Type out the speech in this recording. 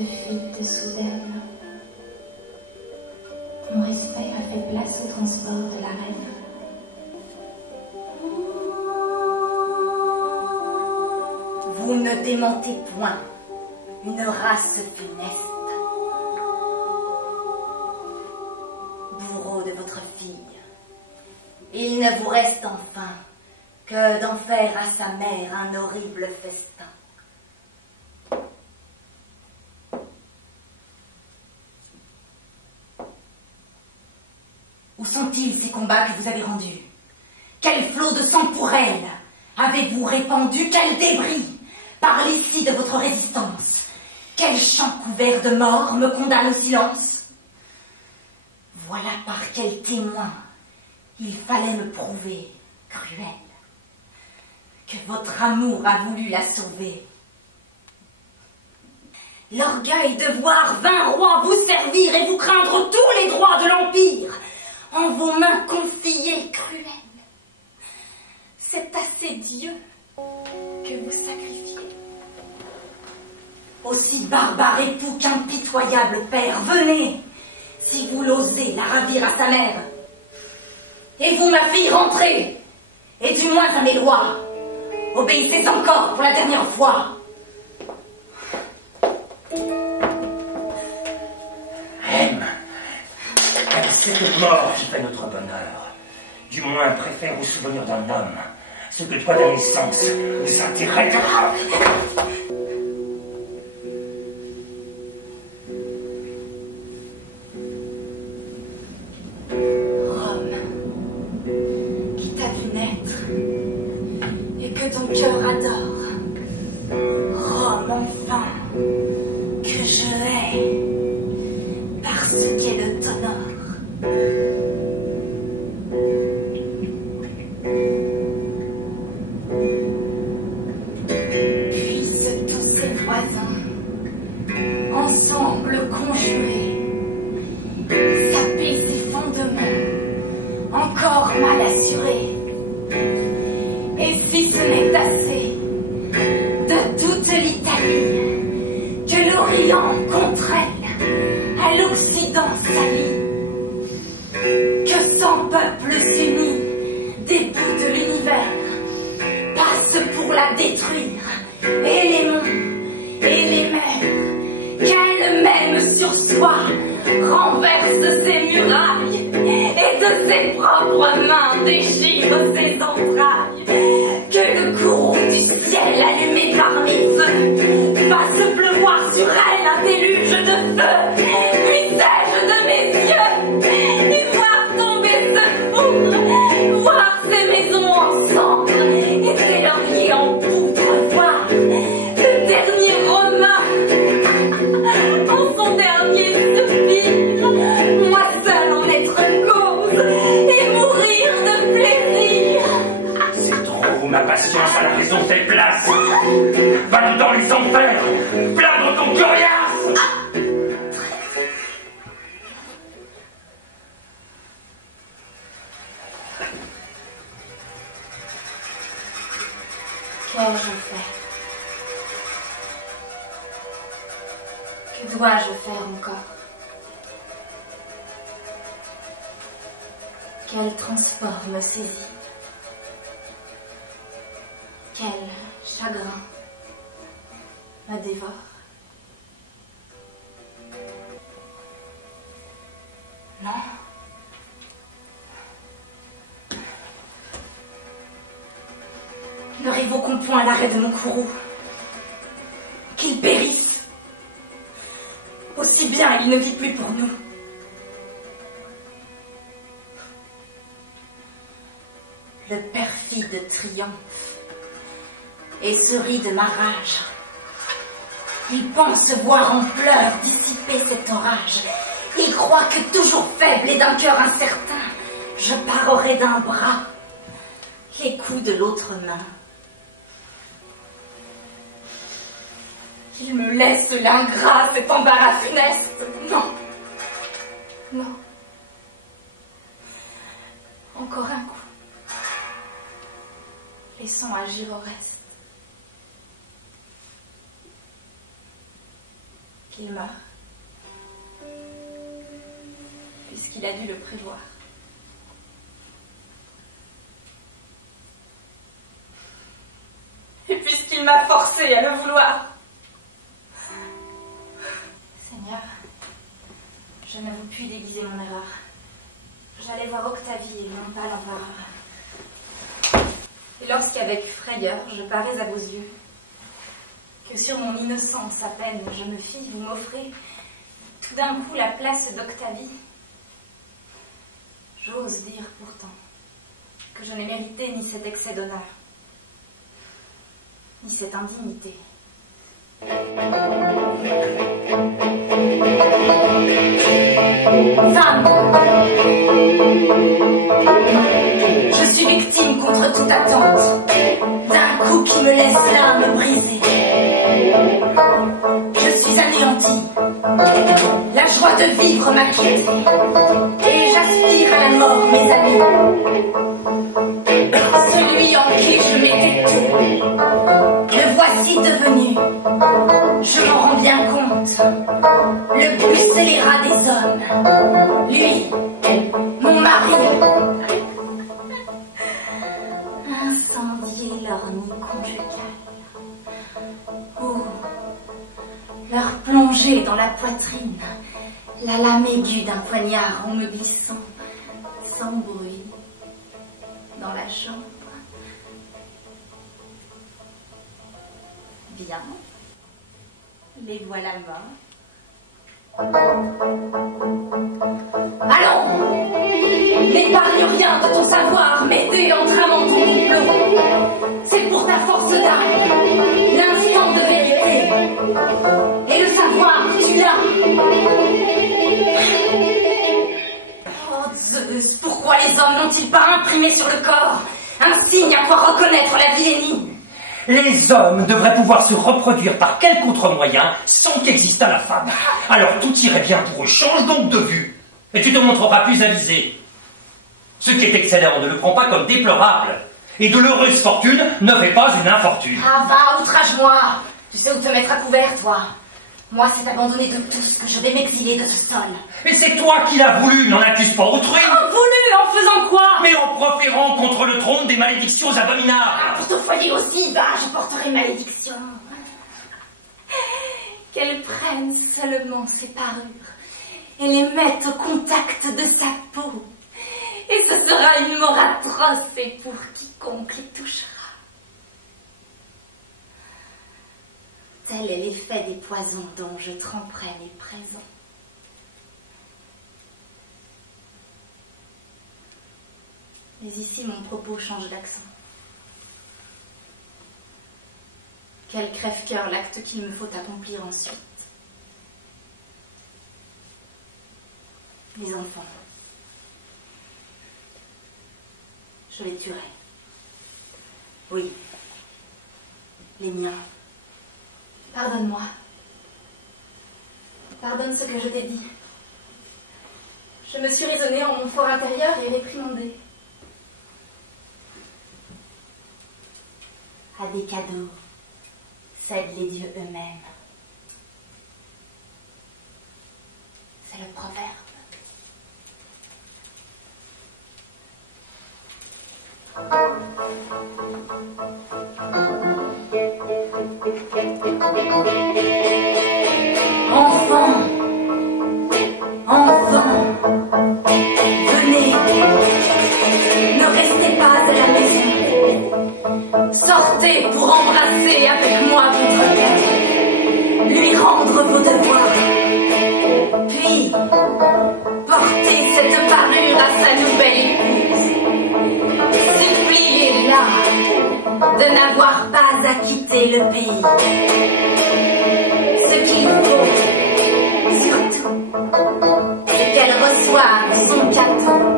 cette fuite soudaine. Mon respect a fait place au transport de la reine. Vous ne démentez point une race funeste. Bourreau de votre fille, il ne vous reste enfin que d'en faire à sa mère un horrible festin. Où sont-ils ces combats que vous avez rendus? Quel flot de sang pour elle avez-vous répandu? Quel débris parle ici de votre résistance? Quel champ couvert de mort me condamne au silence? Voilà par quel témoin il fallait me prouver, cruelle, que votre amour a voulu la sauver. L'orgueil de voir 20 rois vous servir et vous craindre tous les droits de l'Empire, en vos mains confiées, cruelles. C'est à ces dieux que vous sacrifiez. Aussi barbare époux qu'impitoyable père, venez, si vous l'osez, la ravir à sa mère. Et vous, ma fille, rentrez, et du moins à mes lois, obéissez encore pour la dernière fois. Aime, cette mort qui fait notre bonheur, du moins préfère au souvenir d'un homme ce que toi de naissance vous intéresse. Rome, qui t'a vu naître et que ton cœur adore. Rome, enfin, que je hais parce qu'elle t'honore. Puissent tous ses voisins ensemble conjurer, saper ses fondements encore mal assurés. Et si ce n'est assez, de toute l'Italie, que l'Orient contre elle, à l'Occident s'allie, que 100 peuples s'unis, des bouts de l'univers, passent pour la détruire, et les monts, et les mers, qu'elle-même sur soi, renverse ses murailles, et de ses propres mains déchire ses entrailles, que le courroux du ciel allumé par mes feux fasse pleuvoir sur elle un déluge de feu, puissais-je de mes yeux, et voir tomber ce foudre, voir ces maisons en cendres, et ces lauriers en poudre, voir le dernier Romain en son dernier soupir, moi seul en être cause, et mourir de plaisir. C'est trop, ma patience à la raison fait place. Va dans les enfers, plaindre ton coriace. Qu'ai-je fait? Que dois-je faire encore? Quel transport me saisit? Quel chagrin me dévore? Non. Ne révoquons point l'arrêt de mon courroux. Qu'il périsse. Aussi bien il ne vit plus pour nous. Le perfide triomphe et se rit de ma rage. Il pense voir en pleurs dissiper cet orage. Il croit que toujours faible et d'un cœur incertain, je parerai d'un bras les coups de l'autre main. Il me laisse l'ingrat, cet embarras funeste. Non, non. Encore un coup. Laissons agir au reste. qu'il meure, puisqu'il a dû le prévoir. Et puisqu'il m'a forcé à le vouloir. Seigneur, je n'avoue plus déguiser mon erreur. J'allais voir Octavie et non pas l'empereur. Et lorsqu'avec frayeur je parais à vos yeux, que sur mon innocence à peine je me fis, vous m'offrez tout d'un coup la place d'Octavie. J'ose dire pourtant que je n'ai mérité ni cet excès d'honneur, ni cette indignité. Femme, je suis victime contre toute attente d'un coup qui me laisse l'âme brisée. Je suis anéantie, la joie de vivre m'a quittée, et j'aspire à la mort, mes amis. Celui en qui je m'étais tout, le voici devenu, je m'en rends bien compte, le plus scélérat des hommes, lui, mon mari. Incendier leur nid conjugal, ou leur plonger dans la poitrine la lame aiguë d'un poignard en me glissant sans bruit dans la chambre. Bien, les voilà morts. Allons, n'épargne rien de ton savoir, mettez en tramant ton complot. C'est pour ta force d'âme, l'instant de vérité. Et le savoir, tu l'as. Oh Zeus, pourquoi les hommes n'ont-ils pas imprimé sur le corps un signe à quoi reconnaître la vilénie? Les hommes devraient pouvoir se reproduire par quelque autre moyen sans qu'existât la femme. Alors tout irait bien pour eux. Change donc de vue. Et tu te montreras plus avisé. Ce qui est excellent, ne le prends pas comme déplorable. Et de l'heureuse fortune ne fait pas une infortune. Ah va, outrage-moi. Tu sais où te mettre à couvert, toi. Moi, c'est abandonné de tous que je vais m'exiler de ce sol. Mais c'est toi qui l'as voulu, n'en accuse pas autrui. Voulu, en faisant quoi? Mais en proférant contre le trône des malédictions abominables. Ah, pour ton foyer aussi, bah, je porterai malédiction. Qu'elle prenne seulement ses parures et les mette au contact de sa peau. Et ce sera une mort atroce et pour quiconque les touchera. Tel est l'effet des poisons dont je tremperai mes présents. Mais ici, mon propos change d'accent. Quel crève-cœur l'acte qu'il me faut accomplir ensuite. Mes enfants, je les tuerai. Oui, les miens. Pardonne-moi. Pardonne ce que je t'ai dit. Je me suis raisonnée en mon fort intérieur et réprimandée. À des cadeaux cèdent les dieux eux-mêmes. C'est le proverbe. Enfants, enfants, venez, ne restez pas à la maison. Sortez pour embrasser avec moi votre père, lui rendre vos devoirs, puis portez cette parure à sa nouvelle épouse. Suppliez-la de n'avoir pas à quitter le pays. Ce qu'il faut, surtout, c'est qu'elle reçoive son cadeau.